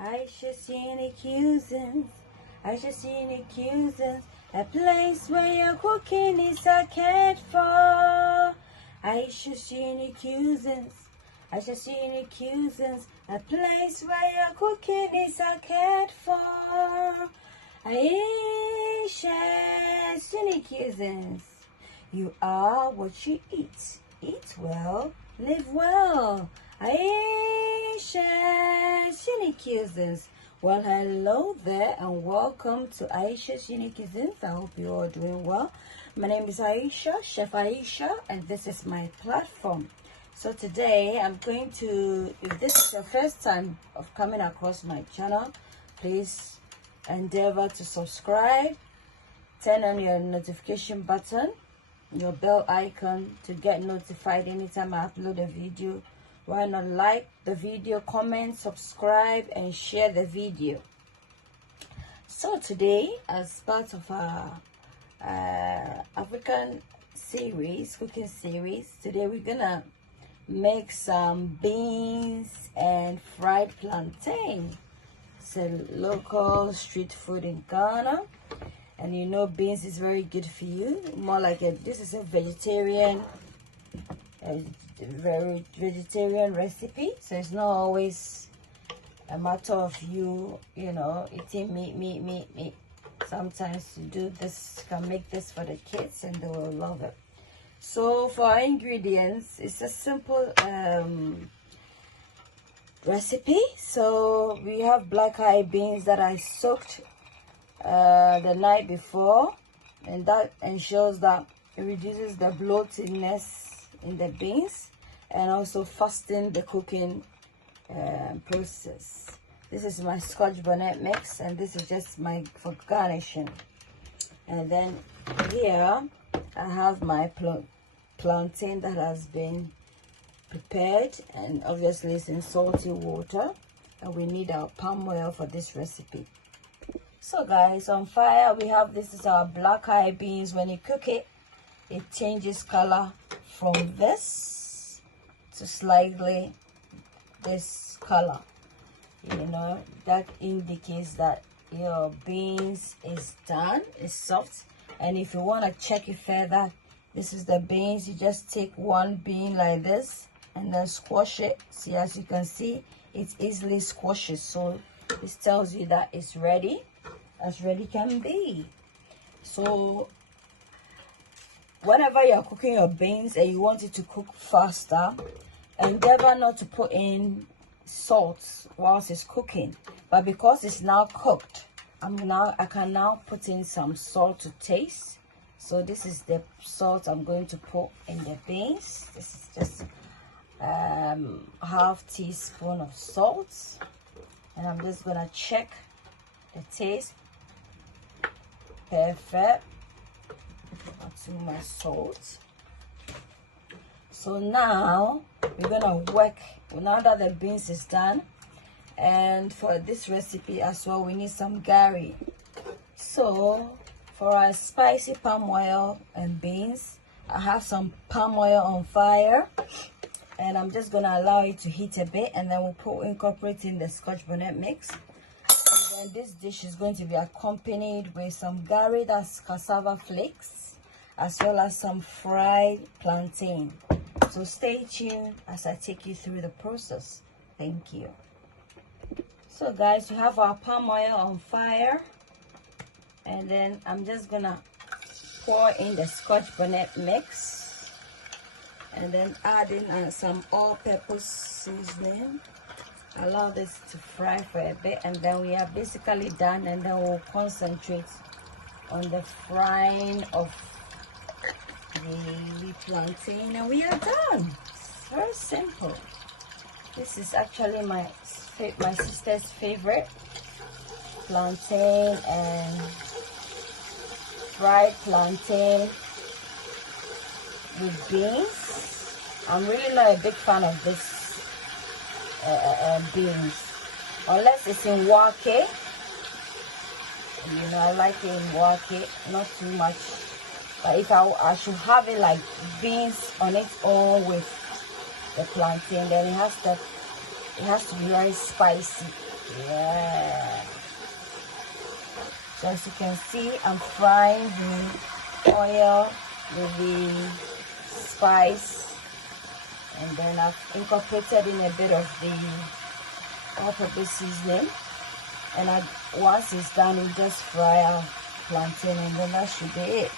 I should see any cuisines. I should see any cuisines. A place where your cooking is cared for. I should see any cuisines. I should see any cuisines. A place where your cooking is cared for. I should see any cuisines. You are what you eat. Eat well, live well. Aisha's Unique Cuisines. Well, hello there and welcome to Aisha's Unique Cuisines. I hope you are doing well. My name is Aisha, Chef Aisha, and this is my platform. So today I'm going to, if this is your first time of coming across my channel, please endeavor to subscribe, turn on your notification button, your bell icon to get notified anytime I upload a video. Why not like the video, comment, subscribe, and share the video. So today, as part of our African series, cooking series, today we're gonna make some beans and fried plantain. It's a local street food in Ghana. And you know beans is very good for you. More like this is a vegetarian, very vegetarian recipe. So it's not always a matter of you know, eating meat. Sometimes you do this, you can make this for the kids and they will love it. So for our ingredients, it's a simple recipe. So we have black eye beans that I soaked the night before, and that ensures that it reduces the bloatiness in the beans and also fasten the cooking process. This is my scotch bonnet mix, and this is just for garnishing. And then here I have my plantain that has been prepared, and obviously it's in salty water, and we need our palm oil for this recipe. So guys, on fire we have, this is our black eye beans. When you cook it, it changes color from this to slightly this color. You know, that indicates that your beans is done, it's soft. And if you want to check it further, this is the beans. You just take one bean like this and then squash it. See, as you can see, it easily squashes. So this tells you that it's ready, as ready can be. So whenever you're cooking your beans and you want it to cook faster, endeavor not to put in salt whilst it's cooking. But because it's now cooked, I can now put in some salt to taste. So this is the salt I'm going to put in the beans. This is just half teaspoon of salt, and I'm just gonna check the taste. Perfect. Add too much salt. So now we're gonna work, now that the beans is done. And for this recipe as well, we need some gari. So for our spicy palm oil and beans, I have some palm oil on fire, and I'm just gonna allow it to heat a bit, and then we'll incorporate in the scotch bonnet mix. And this dish is going to be accompanied with some gari, that's cassava flakes, as well as some fried plantain. So stay tuned as I take you through the process. Thank you. So guys, we have our palm oil on fire, and then I'm just gonna pour in the scotch bonnet mix, and then add in some all-purpose seasoning. Allow this to fry for a bit, and then we are basically done, and then we'll concentrate on the frying of the plantain, and we are done. It's very simple. This is actually my sister's favorite, plantain and fried plantain with beans. I'm really not a big fan of this beans, unless it's in wake. You know, I like it in wake, not too much. But if I should have it like beans on its own with the plantain, then it has to be very spicy. Yeah. So as you can see, I'm frying the oil with the spice, and then I've incorporated in a bit of the all-purpose seasoning. And once it's done, we just fry our plantain, and then that should be it.